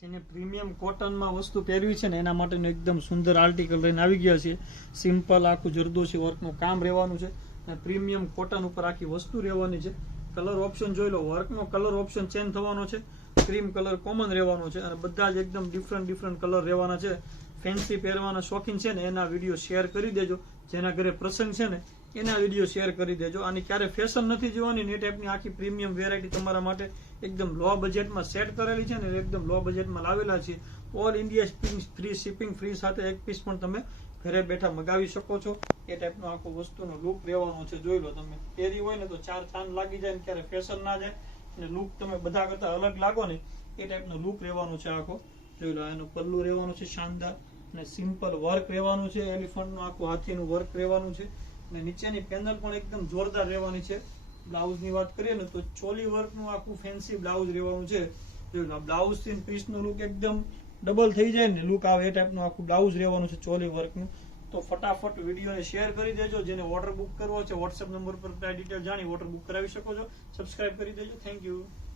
જેને પ્રીમિયમ કોટનમાં વસ્તુ પહેરવી છે ને એના માટેનું એકદમ સુંદર આર્ટિકલ લઈને આવી ગયા છે. સિમ્પલ આખું જરદોશી વર્કનું કામ રહેવાનું છે અને પ્રીમિયમ કોટન ઉપર આખી વસ્તુ રહેવાની છે. કલર ઓપ્શન જોઈ લો, વર્કનો કલર ઓપ્શન ચેન્જ થવાનો છે, ક્રીમ કલર કોમન રહેવાનો છે અને બધા જ એકદમ ડિફરન્ટ કલર રહેવાના છે. ફેન્સી પહેરવાના શોખીન છે ને એના વિડીયો શેર કરી દેજો. જેના ઘરે પ્રસંગ છે ને એના વિડીયો શેર કરી દેજો. આની ક્યારે ફેશન નથી જોવાની ને એ ટાઈપની આખી પ્રીમિયમ વેરાયટી તમારા માટે એકદમ લો બજેટમાં સેટ કરેલી છે ને એકદમ લો બજેટમાં લાવેલા છે. All India free shipping free સાથે એક પીસ પણ તમે ઘરે બેઠા મગાવી શકો છો. એ ટાઈપનો આખો વસ્તુનો લુક રહેવાનો છે. જોઈ લો, તમે પહેરી હોય ને તો ચાર ચાંદ લાગી જાય ને ક્યારે ફેશન ના જાય અને લુક તમે બધા કરતા અલગ લાગો ને એ ટાઈપનો લુક રહેવાનો છે આખો. જોઈ લો, એનું પલ્લું રહેવાનું છે શાનદાર અને સિમ્પલ વર્ક રહેવાનું છે. એલિફન્ટનું આખું હાથીનું વર્ક રહેવાનું છે અને નીચેની પેનલ પણ એકદમ જોરદાર રહેવાની છે. બ્લાઉઝની વાત કરીએ ને તો ચોલી વર્કનું આખું ફેન્સી બ્લાઉઝ રહેવાનું છે. જોઈ લો, બ્લાઉઝ થી પીસનો લુક એકદમ ડબલ થઈ જાય ને લુક આવે એ ટાઈપનું આખું બ્લાઉઝ રહેવાનું છે ચોલી વર્કનું. તો ફટાફટ વિડીયોને શેર કરી દેજો. જેને ઓર્ડર બુક કરવો છે વોટ્સએપ નંબર પર ડિટેલ જાણી ઓર્ડર બુક કરાવી શકો છો. સબસ્ક્રાઇબ કરી દેજો. Thank you.